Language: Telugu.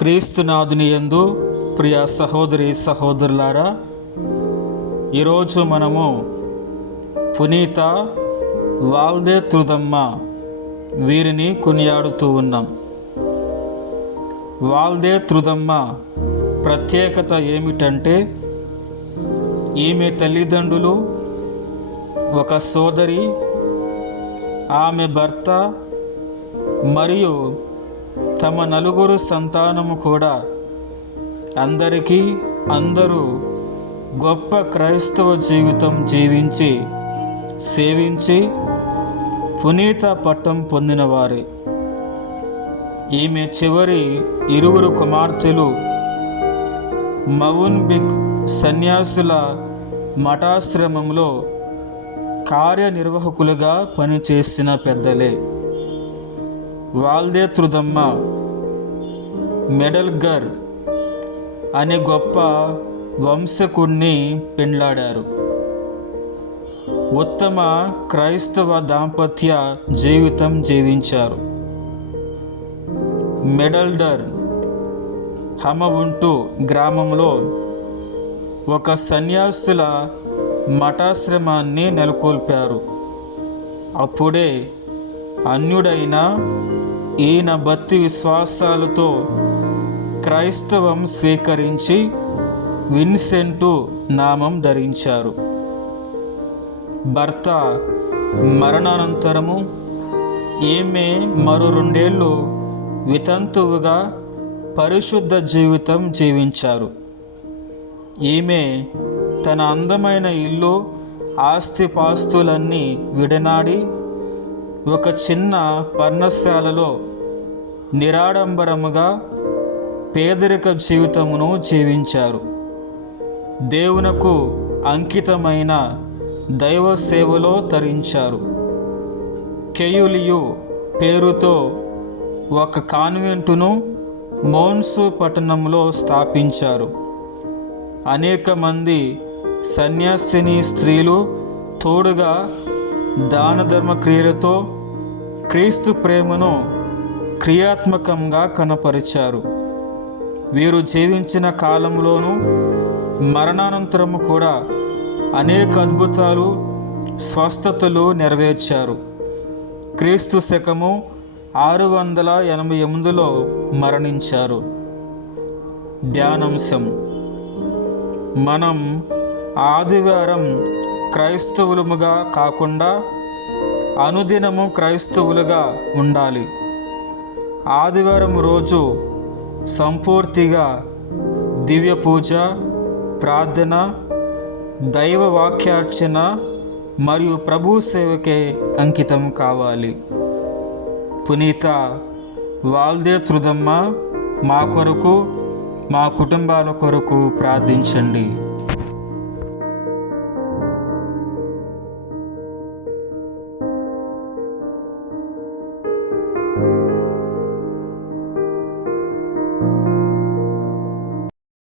క్రీస్తునాథుని యందు ప్రియ సహోదరి సహోదరులారా, ఈరోజు మనము పునీత వాల్దే తుదమ్మ వీరిని కొనియాడుతూ ఉన్నాం. వాల్దే తుదమ్మ ప్రత్యేకత ఏమిటంటే, ఈమె తల్లిదండ్రులు, ఒక సోదరి, ఆమె భర్త మరియు తమ నలుగురు సంతానము కూడా అందరూ గొప్ప క్రైస్తవ జీవితం జీవించి సేవించి పునీత పట్టం పొందినవారే. ఈమె చివరి ఇరువురు కుమార్తెలు మవున్బిక్ సన్యాసుల మఠాశ్రమంలో కార్యనిర్వాహకులుగా పనిచేసిన పెద్దలే. వాల్దే తుదమ్మ మెడల్గర్ అనే గొప్ప వంశకుణ్ణి పెండ్లాడారు. ఉత్తమ క్రైస్తవ దాంపత్య జీవితం జీవించారు. మెడల్డర్ హమవుంటు గ్రామంలో ఒక సన్యాసుల మఠాశ్రమాన్ని నెలకొల్పారు. అప్పుడే అన్యుడైన ఈయన భక్తి విశ్వాసాలతో క్రైస్తవం స్వీకరించి విన్సెంటు నామం ధరించారు. భర్త మరణానంతరము ఈమె మరో 2 ఏళ్ళు వితంతువుగా పరిశుద్ధ జీవితం జీవించారు. ఈమె తన అందమైన ఇల్లు, ఆస్తిపాస్తులన్నీ విడనాడి ఒక చిన్న పర్ణశాలలో నిరాడంబరముగా పేదరిక జీవితమును జీవించారు. దేవునకు అంకితమైన దైవ సేవలో తరించారు. కెయులియు పేరుతో ఒక కాన్వెంటును మోన్సు పట్టణంలో స్థాపించారు. అనేక మంది సన్యాసిని స్త్రీలు తోడుగా దాన ధర్మ క్రియలతో క్రీస్తు ప్రేమను క్రియాత్మకంగా కనపరిచారు. వీరు జీవించిన కాలంలోనూ మరణానంతరము కూడా అనేక అద్భుతాలు, స్వస్థతలు నెరవేర్చారు. క్రీస్తు శకము 688లో మరణించారు. ధ్యానాంశం: మనం ఆదివారం క్రైస్తవులముగా కాకుండా అనుదినము క్రైస్తవులుగా ఉండాలి. ఆదివారం రోజు సంపూర్తిగా దివ్య పూజ, ప్రార్థన, దైవ వాక్యార్చన మరియు ప్రభు సేవకే అంకితం కావాలి. పునీత వాల్దే తుదమ్మ మా కొరకు, మా కుటుంబాల కొరకు ప్రార్థించండి.